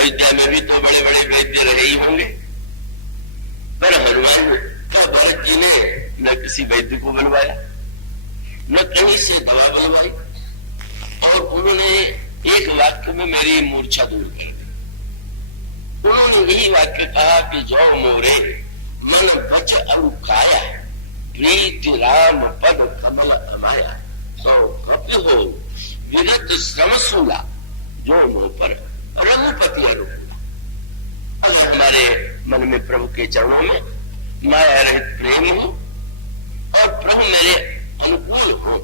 अयोध्या में भी तो बड़े बड़े वैद्य रहे ही होंगे, पर हनुमान का भरत जी ने न किसी वैद्य को बुलवाया, न कहीं से दवा बुलवाई, और उन्होंने एक वाक्य में मेरी मूर्छा दूर कर दी। उन्होंने यही वाक्य कहा कि जो मोरे मन बच अनुकाया, प्रीति राम पद कमल अमाया, तो कपि हो विगत श्रमसूला, जो मुंह पर रघुपति अनुकूला। अब हमारे मन में प्रभु के चरणों में माया रहित प्रेमी हो और प्रभु मेरे अनुकूल हो,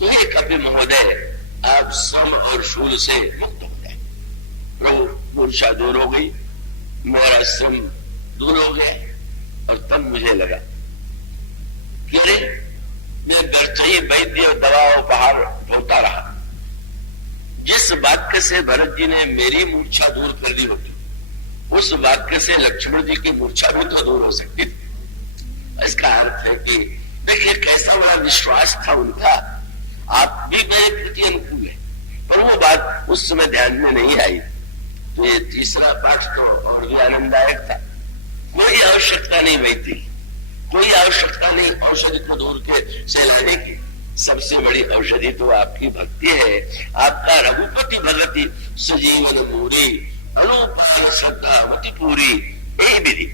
तो ये कपि महोदय आप श्रम और शूल से मुक्त हो जाए। प्रभु मूर्छा दूर हो गई, मेरा श्रम दूर हो गया, और तब मुझे लगा कि अरे मैं व्यर्थ ही वैद्य और दवा उपहार ढोता रहा। जिस वाक्य से भरत जी ने मेरी मूर्छा दूर कर दी होती, उस वाक्य से लक्ष्मण जी की मूर्छा भी तो दूर हो सकती थी। इसका अर्थ है कि देखिए कैसा बड़ा विश्वास था उनका, आप भी मेरे प्रति अनुकूल है, पर वो बात उस समय ध्यान में नहीं आई। तो ये तीसरा पाठ तो और भी आनंददायक था। कोई आवश्यकता नहीं वैद्य, कोई आवश्यकता नहीं औषधि को दूर के से लाने की। सबसे बड़ी औषधि तो आपकी भक्ति है, आपका रघुपति भगति सुजीवन पूरी, अनुपान श्रद्धावती पूरी, यही विधि।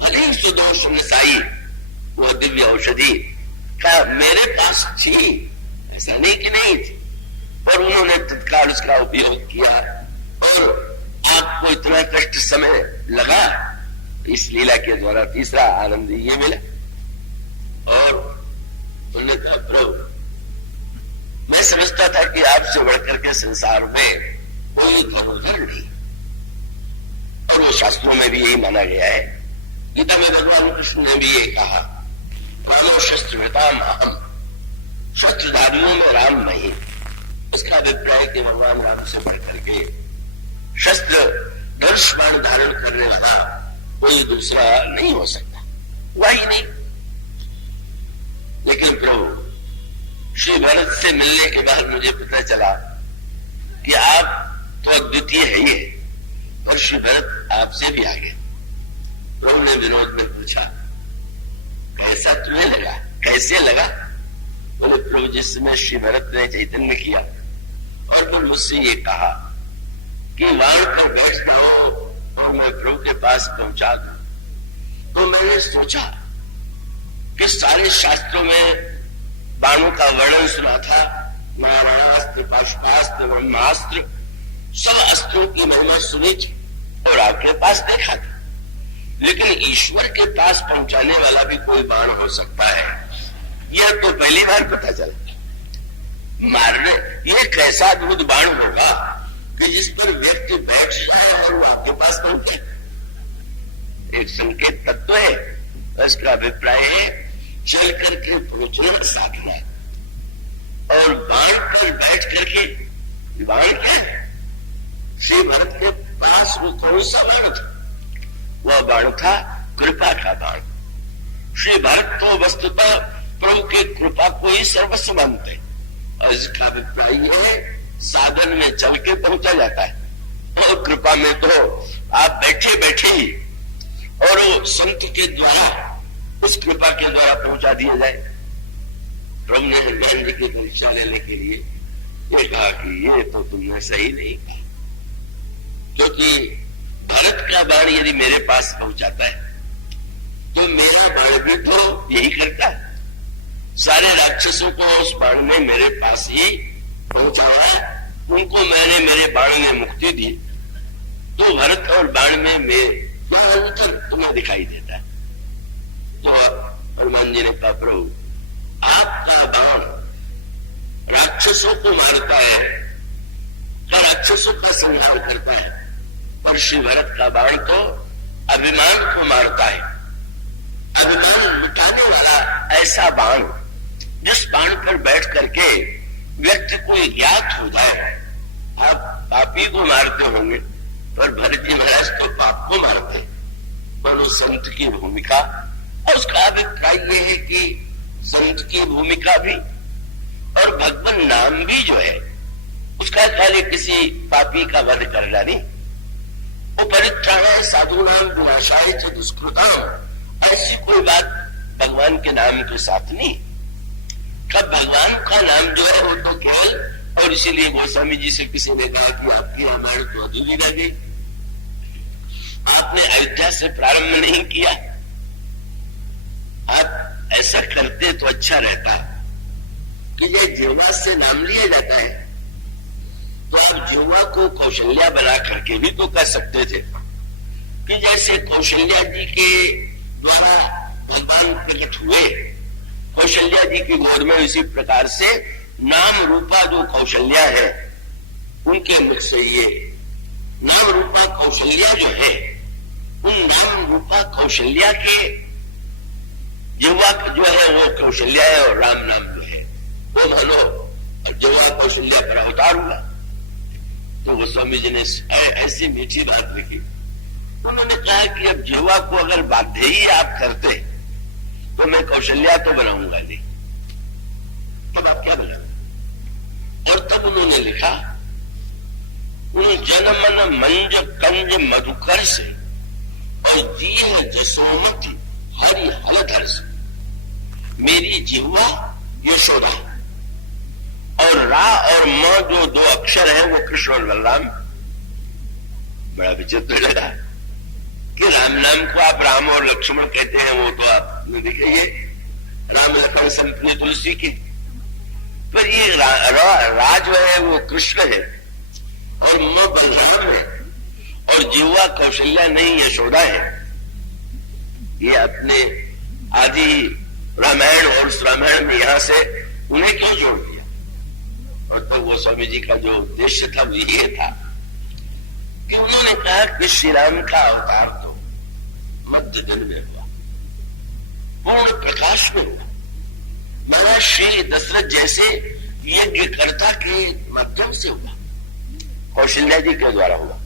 भले सुदोष नसाई वो दिव्य औषधि का मेरे पास थी, ऐसा नहीं कि नहीं थी, पर उन्होंने तत्काल उसका उपयोग किया और आपको इतना कष्ट समय लगा। इस लीला के द्वारा तीसरा आनंद ये मिला। और उन्होंने कहा प्रभु मैं समझता था कि आपसे बढ़कर के संसार में कोई धनुधर नहीं, और वो शास्त्रों में भी यही माना गया है। गीता में भगवान कृष्ण ने भी ये कहा, रामो शस्त्रविताम अहम, शस्त्रधारियों में राम नहीं। इसका अभिप्राय कि भगवान राम से बढ़कर के शस्त्र धनुष बाण धारण करने वाला कोई दूसरा नहीं हो सकता, वही नहीं। लेकिन प्रभु श्री भरत से मिलने के बाद मुझे पता चला कि आप तो अद्वितीय है ही है, और श्री भरत आपसे भी आगे। प्रभु ने विनोद में पूछा कैसा तुम्हें लगा, कैसे लगा? बोले प्रभु जिस समय श्री भरत ने चैतन्य किया और फिर मुझसे ये कहा कि वाण पर बैठ जाओ और मैं प्रभु के पास पहुंचा दूं, तो मैंने सोचा कि सारे शास्त्रों में बाणों का वर्णन सुना था, नारायणास्त्र, पाशुपास्त्र, ब्रह्मास्त्र, सब अस्त्रों की महिमा सुनी थी और आपके पास देखा था। लेकिन ईश्वर के पास पहुंचाने वाला भी कोई बाण हो सकता है, यह तो पहली बार पता चला। मारने ये कैसा अद्भुत बाण होगा कि जिस पर व्यक्ति बैठ जाए और वो आपके पास पहुंचे। एक संकेत तत्व है, इसका अभिप्राय है चल करके पहुंचना साधना, और बाण पर बैठ करके बाण क्या श्री भरत के पास वो कौन सा बाण था? वह बाण था कृपा का बाण। श्री भरत तो वस्तुतः प्रभु की कृपा को ही सर्वस्व मानते, और इसका अभिप्राय यह है साधन में चल के पहुंचा जाता है, और कृपा में तो आप बैठे बैठे ही और वो संत के द्वारा उस कृपा के द्वारा पहुंचा दिया जाए। प्रभु ने हनुमान जी की परीक्षा लेने के लिए ये कहा कि ये तो तुमने सही नहीं कहा, क्योंकि भरत का बाण यदि मेरे पास पहुंचाता है तो मेरा बाण भी तो यही करता है। सारे राक्षसों को उस बाण ने मेरे पास ही पहुंचाया, उनको मैंने मेरे बाण में मुक्ति दी, तो भरत और बाण में क्या अंतर तुम्हें दिखाई देता है? तो हनुमान जी ने कहा प्रभु आपका बाण राक्षसों को मारता है, राक्षसों का संहार करता है, और श्री भरत का बाण तो अभिमान को मारता है, अभिमान मिटाने वाला ऐसा बाण जिस बाण पर बैठ करके व्यक्ति को ज्ञात हो जाए। आप पापी को मारते होंगे, पर भरत जी महाराज तो पाप को मारते, पर उस संत की भूमिका, और उसका अभिप्राय यह है कि संत की भूमिका भी और भगवान नाम भी जो है उसका कार्य किसी पापी का वध करना नहीं। वो परित्राणाय साधूनां विनाशाय च दुष्कृताम्, ऐसी कोई बात भगवान के नाम के साथ नहीं। कब भगवान का नाम जो है वो तो केवल, और इसीलिए गोस्वामी जी से किसी ने कहा कि आपकी रामायण तो अधूरी रह गई, आपने अयोध्या से प्रारंभ नहीं किया, आप ऐसा करते तो अच्छा रहता कि ये जिह्वा से नाम लिया जाता है तो आप जिह्वा को कौशल्या बना करके भी तो कर सकते थे कि जैसे कौशल्या जी के द्वारा भगवान प्रकट हुए, कौशल्या जी की गोद में इसी प्रकार से नाम रूपा जो कौशल्या है उनके मुख से ये नाम रूपा कौशल्या जो है, उन नाम रूपा कौशल्या के जिह्वा जो है वो कौशल्या है और राम नाम जो है वो मानो जिह्वा कौशल्या पर अवतार हुआ। तो गोस्वामी जी ने ऐसी मीठी बात लिखी, उन्होंने कहा कि अब जिह्वा को अगर बाध्य ही आप करते तो मैं कौशल्या तो बनाऊंगा नहीं, तब आप क्या बनाओ। और तब उन्होंने लिखा, उन जनमन मंज कंज मधुकर से और दीह जसोमति हरि हलधर से, मेरी जिह्वा यशोदा और रा और म जो दो अक्षर है वो कृष्ण और बलराम। बड़ा विचित्र लगा कि राम नाम को आप राम और लक्ष्मण कहते हैं, वो तो आप देखिए राम लक्ष्मण संपत्ति तुलसी की, पर ये रा जो है वो कृष्ण है और म बलराम है और जिह्वा कौशल्या नहीं यशोदा है। ये अपने आदि रामायण और उस रामायण में यहां से उन्हें क्यों जोड़ दिया। और तो गोस्वामी जी का जो उद्देश्य था वो ये था कि उन्होंने कहा कि श्री राम का अवतार तो मध्य दिन में हुआ, पूर्ण प्रकाश में हुआ, महाराज श्री दशरथ जैसे यज्ञकर्ता के माध्यम से हुआ, कौशल्या जी के द्वारा हुआ।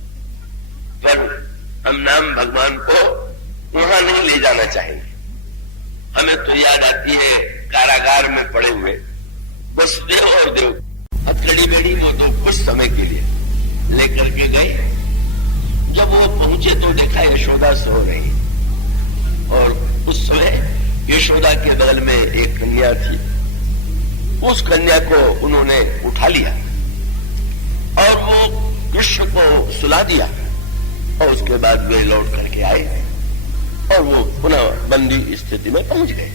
पर हम नाम भगवान को वहां नहीं ले जाना चाहेंगे। हमें तो याद आती है कारागार में पड़े हुए वसुदेव और देव, हथकड़ी बेड़ी वो तो कुछ समय के लिए लेकर के गए। जब वो पहुंचे तो देखा यशोदा सो रही और उस समय यशोदा के बगल में एक कन्या थी, उस कन्या को उन्होंने उठा लिया और वो कृष्ण को सुला दिया और उसके बाद वे लौट करके आए और वो पुनः बंदी स्थिति में पहुंच गए।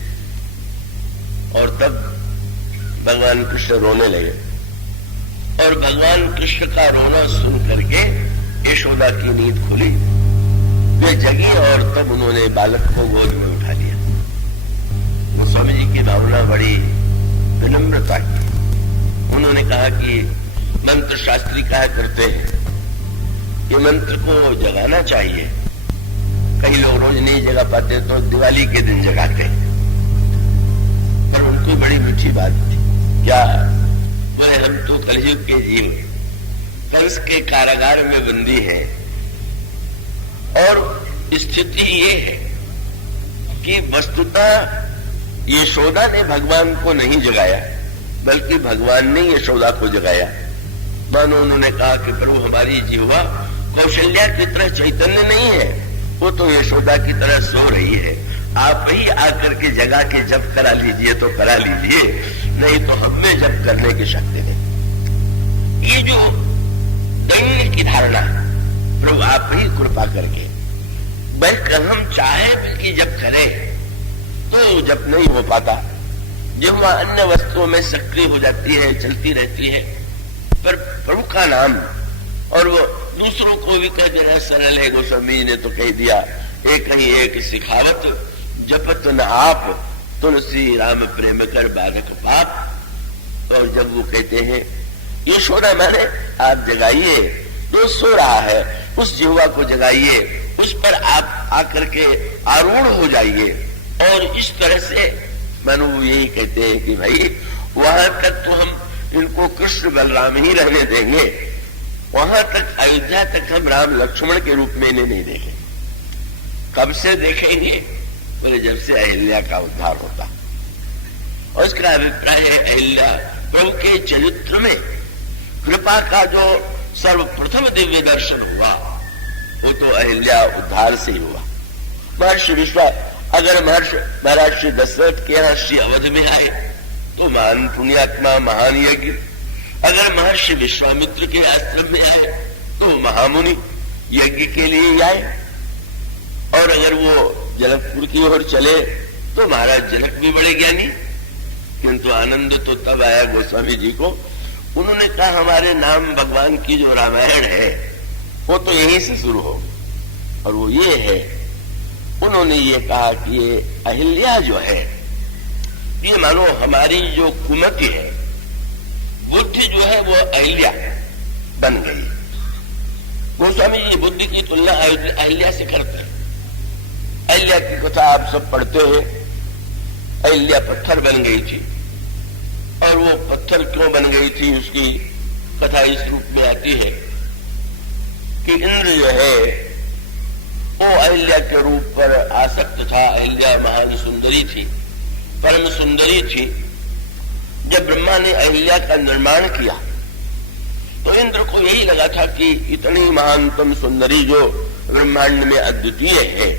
और तब भगवान कृष्ण रोने लगे और भगवान कृष्ण का रोना सुन करके यशोदा की नींद खुली, वे जगी और तब उन्होंने बालक को गोद में उठा लिया। गोस्वामी जी की भावना बड़ी विनम्रता की। उन्होंने कहा कि मंत्र शास्त्री कहा करते हैं ये मंत्र को जगाना चाहिए, कई लोग रोज नहीं जगा पाते तो दिवाली के दिन जगाते, पर उनको बड़ी मीठी बात थी। क्या वह हम तो कलयुग के जीव, कंस के कारागार में बंदी है और स्थिति ये है कि वस्तुतः यशोदा ने भगवान को नहीं जगाया बल्कि भगवान ने यशोदा को जगाया। मानो उन्होंने कहा कि प्रभु हमारी जिह्वा कौशल्या की तरह चैतन्य नहीं है, वो तो यशोदा की तरह सो रही है, आप ही आकर के जगा के जप करा लीजिए तो करा लीजिए, नहीं तो हमें जप करने की शक्ति नहीं। ये जो दैन्य की धारणा, प्रभु आप ही कृपा करके, बल्कि हम चाहे कि जप करें तो जप नहीं हो पाता, जब वह अन्य वस्तुओं में सक्रिय हो जाती है, चलती रहती है, पर प्रभु का नाम और वो दूसरों को भी कह देना सरल है। गोस्वामी ने तो कह दिया, एक ही एक सिखावत जपत न आप, तुलसी राम प्रेम कर बालक पाप। और जब वो कहते हैं यशोदा माने आप जगाइए, जो सो रहा है उस जिह्वा को जगाइए, उस पर आप आकर के आरूढ़ हो जाइए। और इस तरह से मानो वो यही कहते हैं कि भाई वहां तक तो हम इनको कृष्ण बलराम ही रहने देंगे, वहां तक अयोध्या तक हम राम लक्ष्मण के रूप में इन्हें नहीं देखेंगे। कब से देखेंगे? बोले जब से अहिल्या का उद्धार होता। और इसका अभिप्राय है अहिल्या प्रभु के चरित्र में कृपा का जो सर्वप्रथम दिव्य दर्शन हुआ वो तो अहिल्या उद्धार से ही हुआ। महर्षि अगर महाराज श्री दशरथ के यहाँ श्री अवध में आए तो महान पुण्यात्मा, महान यज्ञ। अगर महर्षि विश्वामित्र के आश्रम में आए तो महामुनि यज्ञ के लिए आए। और अगर वो जनकपुर की ओर चले तो महाराज जनक भी बड़े ज्ञानी। किंतु आनंद तो तब आया गोस्वामी जी को, उन्होंने कहा हमारे नाम भगवान की जो रामायण है वो तो यहीं से शुरू हो, और वो ये है, उन्होंने ये कहा कि ये अहिल्या जो है ये मानो हमारी जो कुमति है, बुद्धि जो है वो अहिल्या बन गई। गोस्वामी जी बुद्धि की तुलना अहिल्या से करते हैं। अहिल्या की कथा आप सब पढ़ते हैं। अहिल्या पत्थर बन गई थी, और वो पत्थर क्यों बन गई थी उसकी कथा इस रूप में आती है कि इंद्र जो है वो अहिल्या के रूप पर आसक्त था। अहिल्या महान सुंदरी थी, परम सुंदरी थी। जब ब्रह्मा ने अहिल्या का निर्माण किया तो इंद्र को यही लगा था कि इतनी महानतम सुंदरी जो ब्रह्मांड में अद्वितीय है,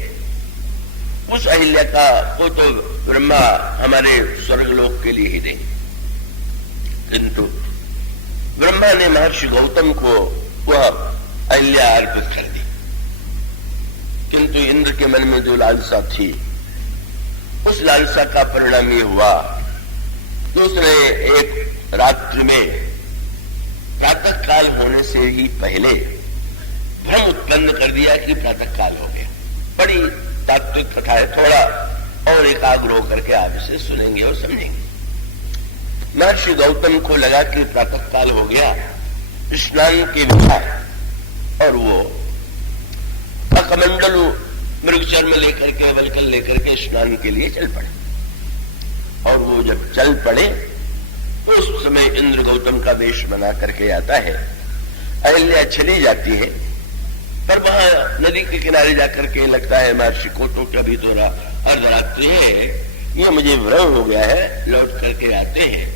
उस अहिल्या का को तो ब्रह्मा हमारे स्वर्गलोक के लिए ही देंगे। किंतु ब्रह्मा ने महर्षि गौतम को वह अहिल्या अर्पित कर दी। किंतु इंद्र के मन में जो लालसा थी, उस लालसा का परिणाम ये हुआ कि उसने एक रात्रि में प्रातः काल होने से ही पहले भ्रम उत्पन्न कर दिया कि प्रातः काल हो गया। बड़ी तात्विक कथा है, थोड़ा और एकाग्र होकर के आप इसे सुनेंगे और समझेंगे। महर्षि गौतम को लगा कि प्रातः काल हो गया, स्नान के विधा, और वो कमंडल मृगचर्म लेकर के, वलकल लेकर के स्नान के लिए चल पड़े। और वो जब चल पड़े उस समय इंद्र गौतम का वेश बना करके आता है। अहिल्या चली जाती है, पर वहां नदी के किनारे जाकर के लगता है महर्षि को तो कभी तो अर्धरात्रि है, ये मुझे भ्रम हो गया है। लौट करके आते हैं,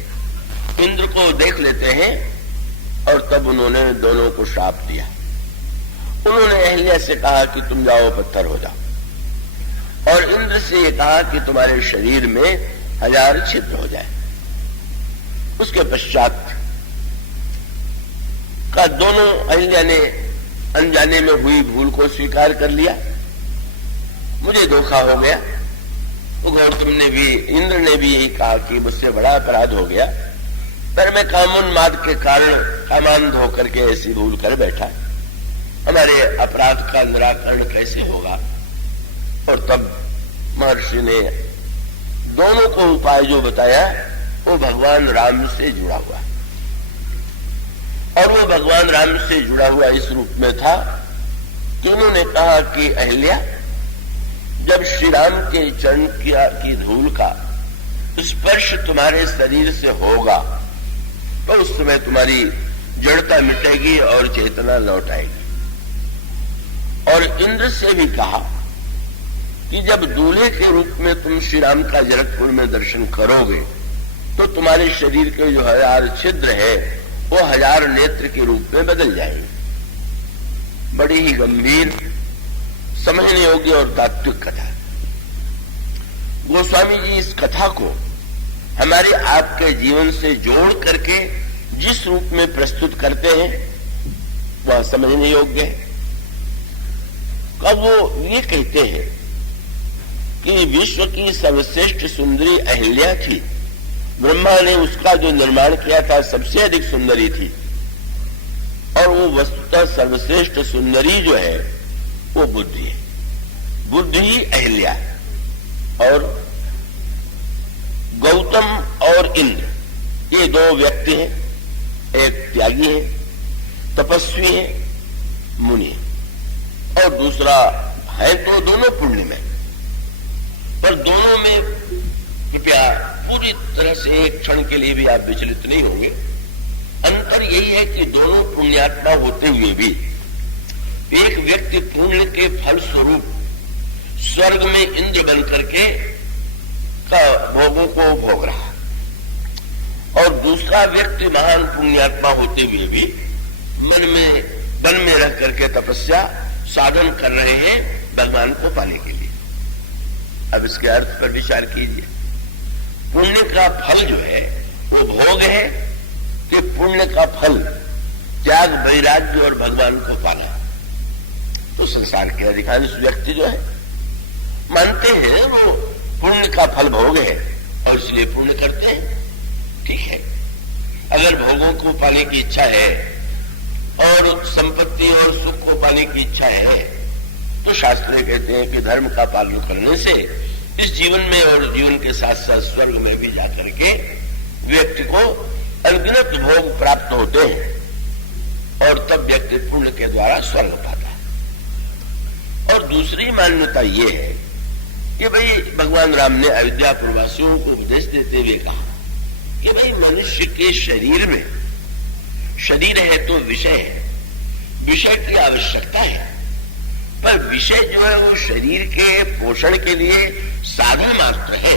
इंद्र को देख लेते हैं, और तब उन्होंने दोनों को श्राप दिया। उन्होंने अहिल्या से कहा कि तुम जाओ पत्थर हो जाओ, और इंद्र से ये कहा कि तुम्हारे शरीर में 1000 छिद्र हो जाए। उसके पश्चात का दोनों अहिल्या ने अनजाने में हुई भूल को स्वीकार कर लिया। मुझे धोखा हो गया। तो गौतम ने भी, इंद्र ने भी यही कहा कि मुझसे बड़ा अपराध हो गया, पर मैं कामोन्माद के कारण कामांध होकर के ऐसी भूल कर बैठा। हमारे अपराध का निराकरण कैसे होगा? और तब महर्षि ने दोनों को उपाय जो बताया वो भगवान राम से जुड़ा हुआ, और वो भगवान राम से जुड़ा हुआ इस रूप में था कि उन्होंने कहा कि अहिल्या, जब श्री राम के चरण की धूल का स्पर्श तुम्हारे शरीर से होगा तो उस समय तुम्हारी जड़ता मिटेगी और चेतना लौट आएगी। और इंद्र से भी कहा कि जब दूल्हे के रूप में तुम श्री राम का जनकपुर में दर्शन करोगे तो तुम्हारे शरीर के जो 1000 छिद्र है वो 1000 नेत्र के रूप में बदल जाएंगे। बड़ी ही गंभीर, समझने योग्य और तात्विक कथा। गोस्वामी जी इस कथा को हमारे आपके जीवन से जोड़ करके जिस रूप में प्रस्तुत करते हैं वह समझने योग्य है। कब वो ये कहते हैं कि विश्व की सर्वश्रेष्ठ सुंदरी अहिल्या थी, ब्रह्मा ने उसका जो निर्माण किया था सबसे अधिक सुंदरी थी, और वो वस्तुतः सर्वश्रेष्ठ सुंदरी जो है वो बुद्धि है। बुद्धि ही अहिल्या है। और गौतम और इंद्र ये दो व्यक्ति हैं, एक त्यागी है, तपस्वी है, मुनि है, और दूसरा है तो दोनों पुण्य में। पर दोनों में कृपया पूरी तरह से एक क्षण के लिए भी आप विचलित नहीं होंगे। अंतर यही है कि दोनों पुण्यात्मा होते हुए भी एक व्यक्ति पुण्य के फल स्वरूप स्वर्ग में इंद्र बन करके भोगों को भोग रहा, और दूसरा व्यक्ति महान पुण्यात्मा होते हुए भी वन में रह करके तपस्या साधन कर रहे हैं भगवान को पाने के लिए। अब इसके अर्थ पर विचार कीजिए। पुण्य का फल जो है वो भोग है कि पुण्य का फल त्याग, वैराग्य और भगवान को पाना। तो संसार के अधिकांश व्यक्ति जो है मानते हैं वो पुण्य का फल भोग है और इसलिए पुण्य करते हैं। ठीक है, अगर भोगों को पाने की इच्छा है और संपत्ति और सुख को पाने की इच्छा है तो शास्त्र कहते हैं कि धर्म का पालन करने से इस जीवन में और जीवन के साथ साथ स्वर्ग में भी जाकर के व्यक्ति को अनगिनत भोग प्राप्त होते हैं और तब व्यक्ति पुण्य के द्वारा स्वर्ग पाता है। और दूसरी मान्यता यह है कि भाई भगवान राम ने अयोध्या प्रवासियों को उपदेश देते हुए कहा कि भाई मनुष्य के शरीर में, शरीर है तो विषय है, विषय की आवश्यकता है, पर विषय जो है वो शरीर के पोषण के लिए साधन मात्र है,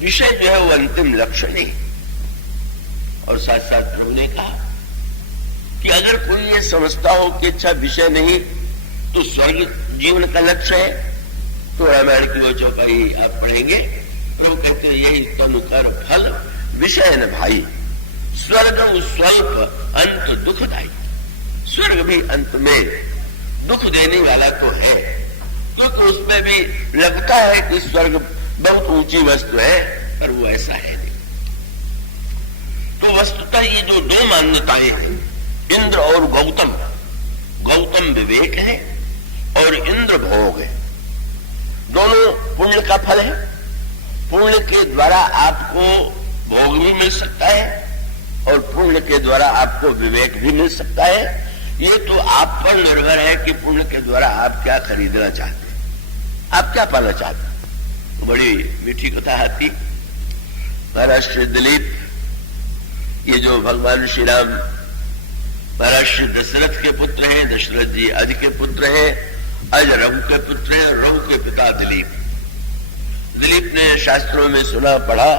विषय जो है वो अंतिम लक्ष्य नहीं। और साथ साथ प्रभु ने कहा कि अगर कोई ये समझता हो कि अच्छा विषय नहीं तो स्वर्ग जीवन का लक्ष्य है, तो रामायण की वो चौपाई आप पढ़ेंगे, प्रभु कहते हैं यही तनु कर फल विषय न भाई, स्वर्ग स्वल्प अंत दुखदायी। स्वर्ग भी अंत में दुख देने वाला तो है, क्योंकि उसमें भी लगता है कि स्वर्ग बहुत ऊंची वस्तु है, पर वो ऐसा है नहीं। तो वस्तुतः ये जो दो मान्यताएं हैं, इंद्र और गौतम, गौतम विवेक है और इंद्र भोग है, दोनों पुण्य का फल है। पुण्य के द्वारा आपको भोग भी मिल सकता है और पुण्य के द्वारा आपको विवेक भी मिल सकता है। ये तो आप पर निर्भर है कि पुण्य के द्वारा आप क्या खरीदना चाहते हैं, आप क्या पाना चाहते हैं। तो बड़ी मीठी कथा आती। महाराज श्री दिलीप, ये जो भगवान श्री राम महाराज श्री दशरथ के पुत्र हैं, दशरथ जी अज के पुत्र हैं, अज रघु के पुत्र हैं, रघु के पिता दिलीप। दिलीप ने शास्त्रों में सुना पढ़ा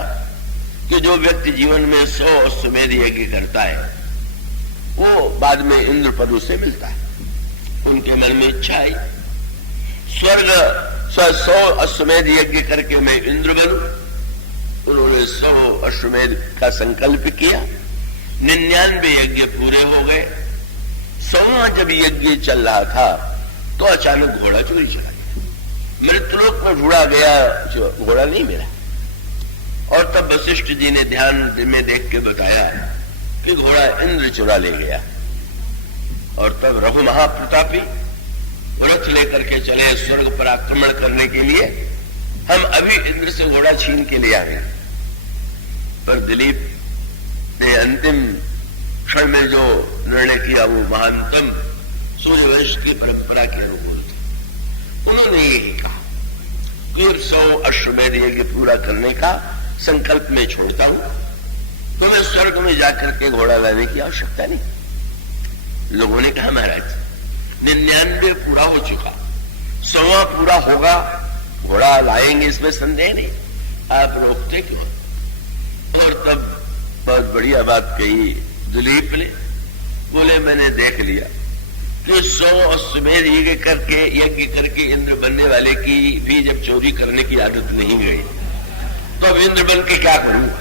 कि जो व्यक्ति जीवन में 100 अश्वमेध यज्ञ करता है वो बाद में इंद्र पद उसे मिलता है। उनके मन में इच्छा आई स्वर्ग 100 अश्वमेध यज्ञ करके मैं इंद्र बनूं। उन्होंने 100 अश्वमेध का संकल्प किया, 99 यज्ञ पूरे हो गए। 100वां जब यज्ञ चल रहा था तो अचानक घोड़ा चोरी चला गया। मृत्युलोक में ढूंढा गया, घोड़ा नहीं मिला। और तब वशिष्ठ जी ने ध्यान में देख के बताया कि घोड़ा इंद्र चुरा ले गया। और तब रघु महाप्रतापी व्रत लेकर के चले स्वर्ग पर आक्रमण करने के लिए। हम अभी इंद्र से घोड़ा छीन के ले आए, पर दिलीप ने अंतिम क्षण में जो निर्णय किया वो महानतम सूर्यवंश की परंपरा के अनुकूल थे। उन्होंने यही कहा कि 100 अश्वमेध यज्ञ पूरा करने का संकल्प में छोड़ता हूं, तो मैं स्वर्ग में जाकर के घोड़ा लाने की आवश्यकता नहीं। लोगों ने कहा महाराज 99 पूरा हो चुका, 100वां पूरा होगा, घोड़ा लाएंगे, इसमें संदेह नहीं, आप रोकते क्यों। और तब बहुत बढ़िया बात कही दिलीप ने, बोले मैंने देख लिया कि 100 अश्वमेध यज्ञ करके इंद्र बनने वाले की भी जब चोरी करने की आदत नहीं गई तो अब इंद्र बन के क्या करूंगा।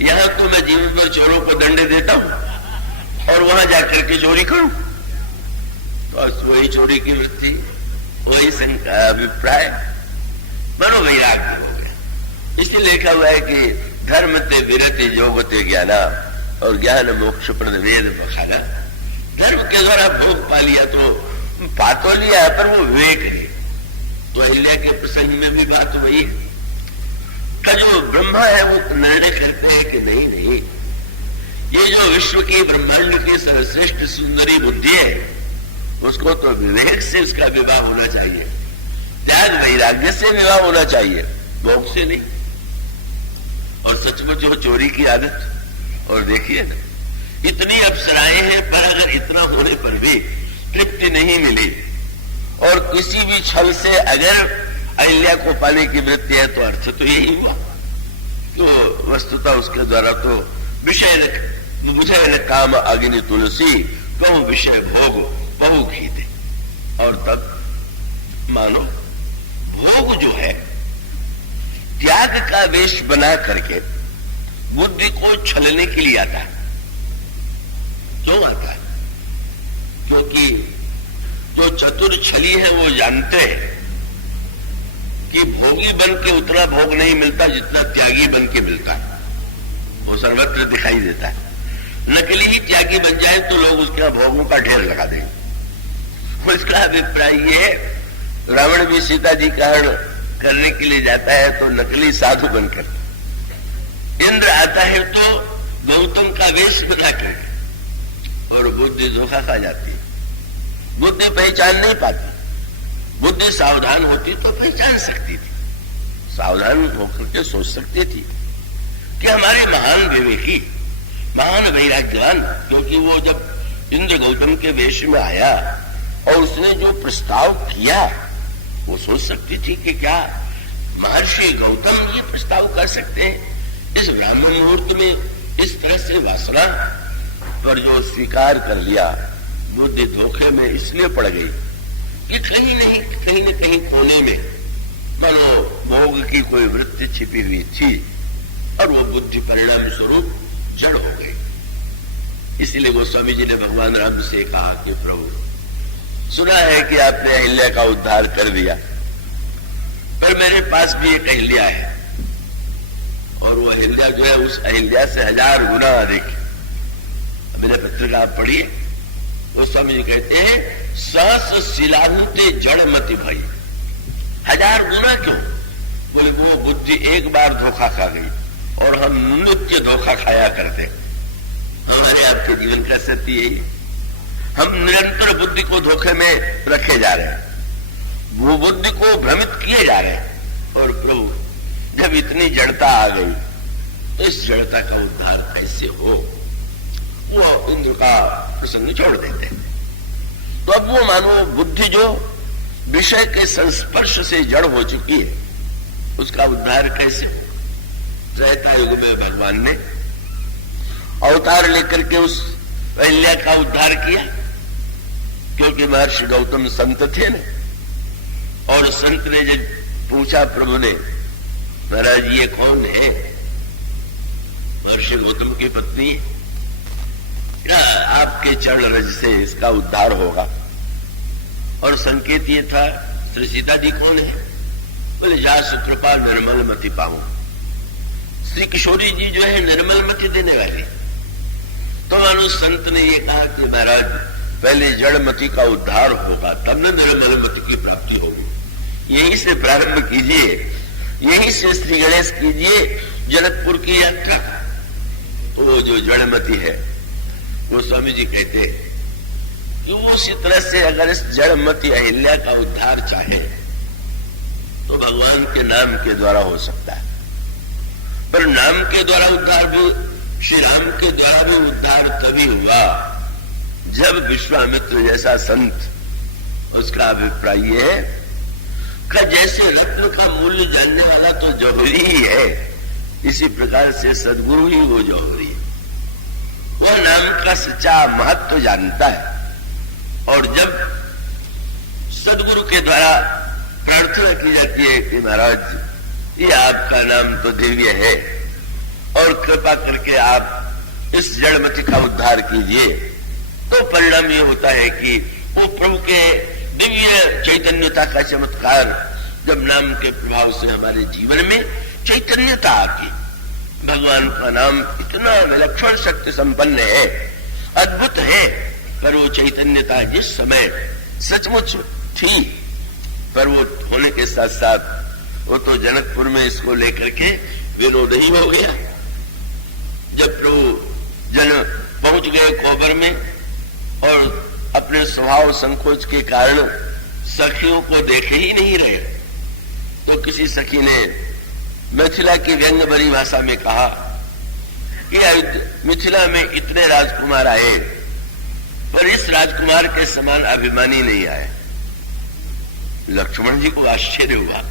यहां तो मैं जीवन में चोरों को दंड देता हूं और वहां जाकर के चोरी करूं, तो वही चोरी की वृत्ति, वही अभिप्राय, मनोवैराग्य हो गया। इसलिए लिखा हुआ है कि धर्म ते विरति जोगते ज्ञाना और ज्ञान मोक्ष प्रद वेद बखाना। धर्म के द्वारा भोग पा लिया तो पा तो लिया, पर वो विवेक नहीं। तो अहिल्या के प्रसंग में भी बात वही है, जो ब्रह्मा है वो निर्णय करते हैं कि नहीं नहीं, ये जो विश्व की ब्रह्मांड की सर्वश्रेष्ठ सुंदरी बुद्धि है उसको तो विवेक से उसका विवाह होना चाहिए, त्याग वैराग्य से विवाह होना चाहिए, भोग से नहीं। और सचमुच वो चोरी की आदत, और देखिए ना इतनी अप्सराएं हैं, पर अगर इतना होने पर भी तृप्ति नहीं मिली और किसी भी छल से अगर अहिल्या को पाने की वृत्ति है तो अर्थ तो यही हुआ तो वस्तुतः उसके द्वारा तो विषय मुझे न काम अग्नि तुलसी कहूं विषय भोग बहु खीते। और तब मानो भोग जो है त्याग का वेश बना करके बुद्धि को छलने के लिए आता है। क्यों आता है? क्योंकि जो चतुर छली है वो जानते हैं कि भोगी बन के उतना भोग नहीं मिलता जितना त्यागी बन के मिलता है। वो सर्वत्र दिखाई देता है। नकली ही त्यागी बन जाए तो लोग उसके भोगों का ढेर लगा देंगे। उसका अभिप्राय ये है, रावण भी सीता जी का हरण करने के लिए जाता है तो नकली साधु बनकर, इंद्र आता है तो गौतम का वेश बना कर, और बुद्धि धोखा खा जाती है। बुद्धि पहचान नहीं पाती। बुद्धि सावधान होती तो पहचान सकती थी, सावधान होकर के सोच सकती थी कि हमारे महान विवेकी, महान वैराग्यवान, क्योंकि वो जब इंद्र गौतम के वेश में आया और उसने जो प्रस्ताव किया वो सोच सकती थी कि क्या महर्षि गौतम ये प्रस्ताव कर सकते हैं इस ब्राह्मण मुहूर्त में इस तरह से वासना, पर जो स्वीकार कर लिया बुद्धि धोखे में इसलिए पड़ गई कि कहीं न कहीं कोने में मानो भोग की कोई वृत्ति छिपी हुई थी और वो बुद्धि परिणाम स्वरूप जड़ हो गई। इसीलिए गोस्वामी जी ने भगवान राम से कहा कि प्रभु सुना है कि आपने अहिल्या का उद्धार कर दिया, पर मेरे पास भी एक अहिल्या है और वो अहिल्या जो है उस अहिल्या से 1000 गुना अधिक। मेरे पत्रिका आप पढ़िए, गोस्वामी जी कहते हैं सहस शिलानुते जड़ मति भई। 1000 गुना क्यों? बोले वो बुद्धि एक बार धोखा खा गई और हम नित्य धोखा खाया करते। हमारे आपके जीवन का सत्य यही, हम निरंतर बुद्धि को धोखे में रखे जा रहे हैं, वो बुद्धि को भ्रमित किए जा रहे हैं। और प्रभु जब इतनी जड़ता आ गई तो इस जड़ता का उद्धार कैसे हो? वो इंद्र का प्रसंग छोड़ देते हैं। तो अब वो मानो बुद्धि जो विषय के संस्पर्श से जड़ हो चुकी है उसका उद्धार कैसे हो? त्रेता युग में भगवान ने अवतार लेकर के उस अहिल्या का उद्धार किया, क्योंकि महर्षि गौतम संत थे ना, और संत ने जब पूछा प्रभु ने, महाराज ये कौन है? महर्षि गौतम की पत्नी, आपके चरण रज से इसका उद्धार होगा। और संकेत ये था, श्री सीता जी कौन है? बोले जास कृपा निर्मल मति पाऊं। श्री किशोरी जी जो है निर्मल मति देने वाली। तो मानो संत ने ये कहा कि महाराज पहले जड़ मति का उद्धार होगा तब न निर्मल मति की प्राप्ति होगी। यहीं से प्रारंभ कीजिए, यहीं से श्री गणेश कीजिए जनकपुर की यात्रा। तो वो जो जड़ मति है वो स्वामी जी कहते कि उसी तरह से अगर इस जड़मती अहिल्या का उद्धार चाहे तो भगवान के नाम के द्वारा हो सकता है। पर नाम के द्वारा उद्धार भी, श्री राम के द्वारा भी उद्धार तभी हुआ जब विश्वामित्र जैसा संत, उसका अभिप्राय यह है कि जैसे रत्न का मूल्य जानने वाला तो जौहरी ही है, इसी प्रकार से सदगुरु ही वो जौहरी है। वह नाम का सच्चा महत्व जानता है। और जब सदगुरु के द्वारा प्रार्थना की जाती है कि महाराज ये आपका नाम तो दिव्य है और कृपा करके आप इस जड़मति का उद्धार कीजिए, तो परिणाम ये होता है कि वो प्रभु के दिव्य चैतन्यता का चमत्कार, जब नाम के प्रभाव से हमारे जीवन में चैतन्यता आती, भगवान का नाम इतना विलक्षण शक्ति संपन्न है, अद्भुत है, पर वो चैतन्यता जिस समय सचमुच थी, पर वो होने के साथ साथ वो तो जनकपुर में इसको लेकर के विरोध ही हो गया। जब प्रभु जन पहुंच गए कोबर में और अपने स्वभाव संकोच के कारण सखियों को देखे ही नहीं रहे, तो किसी सखी ने मिथिला की व्यंग भरी भाषा में कहा कि मिथिला में इतने राजकुमार आए पर इस राजकुमार के समान अभिमानी नहीं आए। लक्ष्मण जी को आश्चर्य हुआ,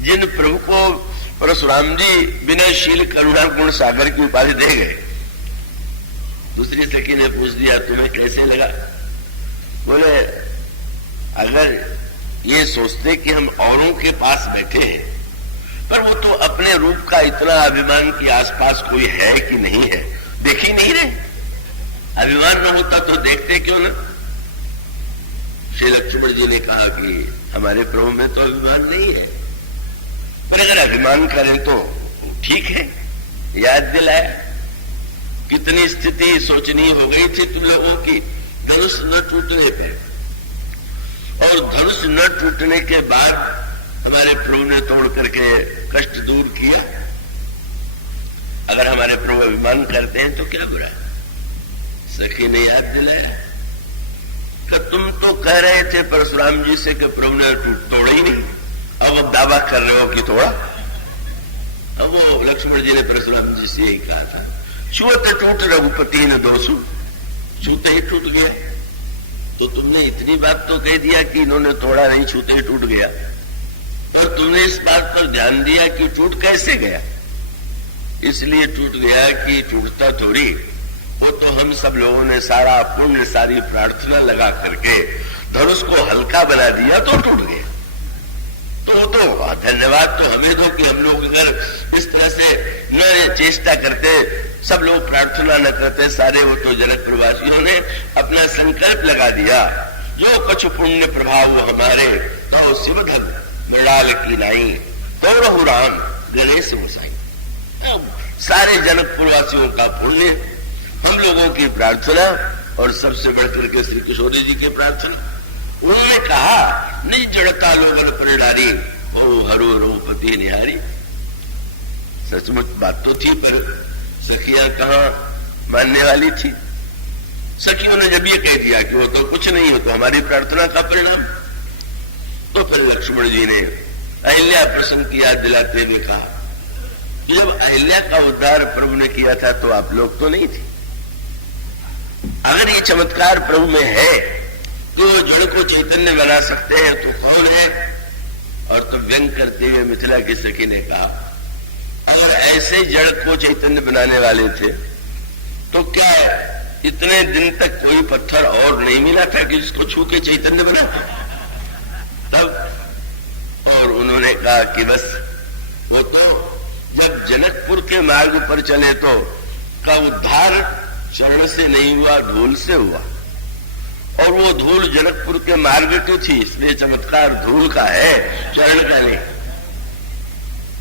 जिन प्रभु को परशुराम जी विनयशील करुणा गुण सागर की उपाधि दे गए। दूसरी सखी ने पूछ दिया, तुम्हें कैसे लगा? बोले, अगर ये सोचते कि हम औरों के पास बैठे हैं, पर वो तो अपने रूप का इतना अभिमान कि आसपास कोई है कि नहीं है, देख ही नहीं रहे। अभिमान न होता तो देखते क्यों ना? श्री लक्ष्मण जी ने कहा कि हमारे प्रभु में तो अभिमान नहीं है, पर अगर अभिमान करें तो ठीक है। याद दिलाया, कितनी स्थिति सोचनीय हो गई थी तुम लोगों की धनुष न टूटने पे, और धनुष न टूटने के बाद हमारे प्रभु ने तोड़ करके कष्ट दूर किया। अगर हमारे प्रभु अभिमान करते हैं तो क्या बुरा? सखी ने याद दिलाया कि तुम तो कह रहे थे परशुराम जी से कि प्रभु ने तोड़ा ही नहीं, अब दावा कर रहे हो कि तोड़ा। अब वो लक्ष्मण जी ने परशुराम जी से यही कहा था, छूते टूट रघुपति न दोषु, छूते ही टूट गया। तो तुमने इतनी बात तो कह दिया कि इन्होंने तोड़ा नहीं, छूते ही टूट गया, और तुमने इस बात पर ध्यान दिया कि टूट कैसे गया। इसलिए टूट गया कि टूटता थोड़ी, वो तो हम सब लोगों ने सारा पुण्य, सारी प्रार्थना लगा करके धनुष को हल्का बना दिया तो टूट गया। तो धन्यवाद तो हमें दो कि हम लोग अगर इस तरह से न चेष्टा करते, सब लोग प्रार्थना न करते सारे, वो तो जनकपुर वासियों ने अपना संकल्प लगा दिया, जो कुछ पुण्य प्रभाव हमारे तो शिव धन मृणाल की नाई तो रहु राम गणेश गोसाई। सारे जनकपुर वासियों का पुण्य, हम लोगों की प्रार्थना, और सबसे बढ़कर के श्री किशोरी जी की प्रार्थना। उन्होंने कहा, नहीं जड़ता लोगन परिणारी ओ हरो रोपति निहारी। सचमुच बात तो थी, पर सखियां कहां मानने वाली थी। सखियों ने जब ये कह दिया कि वो तो कुछ नहीं हो, तो हमारी प्रार्थना का परिणाम, तो फिर लक्ष्मण जी ने अहिल्या प्रसंग की याद दिलाते हुए कहा, जब अहिल्या का उद्धार प्रभु ने किया था तो आप लोग तो नहीं थे। अगर ये चमत्कार प्रभु में है तो जड़ को चैतन्य बना सकते हैं तो कौन है? और तो व्यंग करते हुए मिथिला की सखी ने कहा, अगर ऐसे जड़ को चैतन्य बनाने वाले थे तो क्या इतने दिन तक कोई पत्थर और नहीं मिला था कि जिसको छू के चैतन्य बना? तब और उन्होंने कहा कि बस वो तो जब जनकपुर के मार्ग पर चले तो का उद्धार चरण से नहीं हुआ, धूल से हुआ, और वो धूल जनकपुर के मार्ग की थी, इसलिए चमत्कार धूल का है, चरण का नहीं।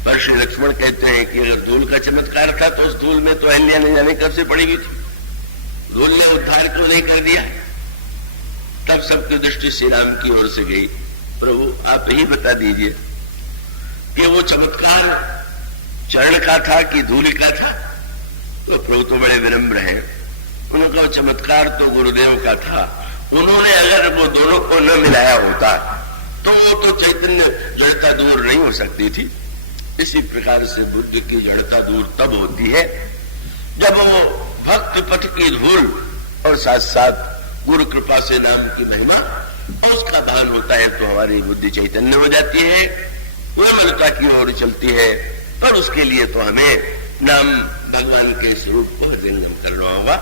पर श्री लक्ष्मण कहते हैं कि अगर धूल का चमत्कार था तो उस धूल में तो अहिल्या नहीं जाने कब से पड़ी हुई थी, धूल ने उद्धार क्यों नहीं कर दिया? तब सबकी दृष्टि श्री राम की ओर से गई, प्रभु आप ही बता दीजिए कि वो चमत्कार चरण का था कि धूल का था? तो प्रभु तो बड़े विनम्र हैं, उनका चमत्कार तो गुरुदेव का था। उन्होंने अगर वो दोनों को न मिलाया होता तो वो तो चैतन्य जड़ता दूर नहीं हो सकती थी। इसी प्रकार से बुद्ध की जड़ता दूर तब होती है जब वो भक्त पथ की धूल और साथ साथ गुरु कृपा से नाम की महिमा उसका भान होता है, तो हमारी बुद्धि चैतन्य हो जाती है, निर्मलता की ओर चलती है। पर उसके लिए तो हमें नाम भगवान के स्वरूप को हृदयंगम करना होगा।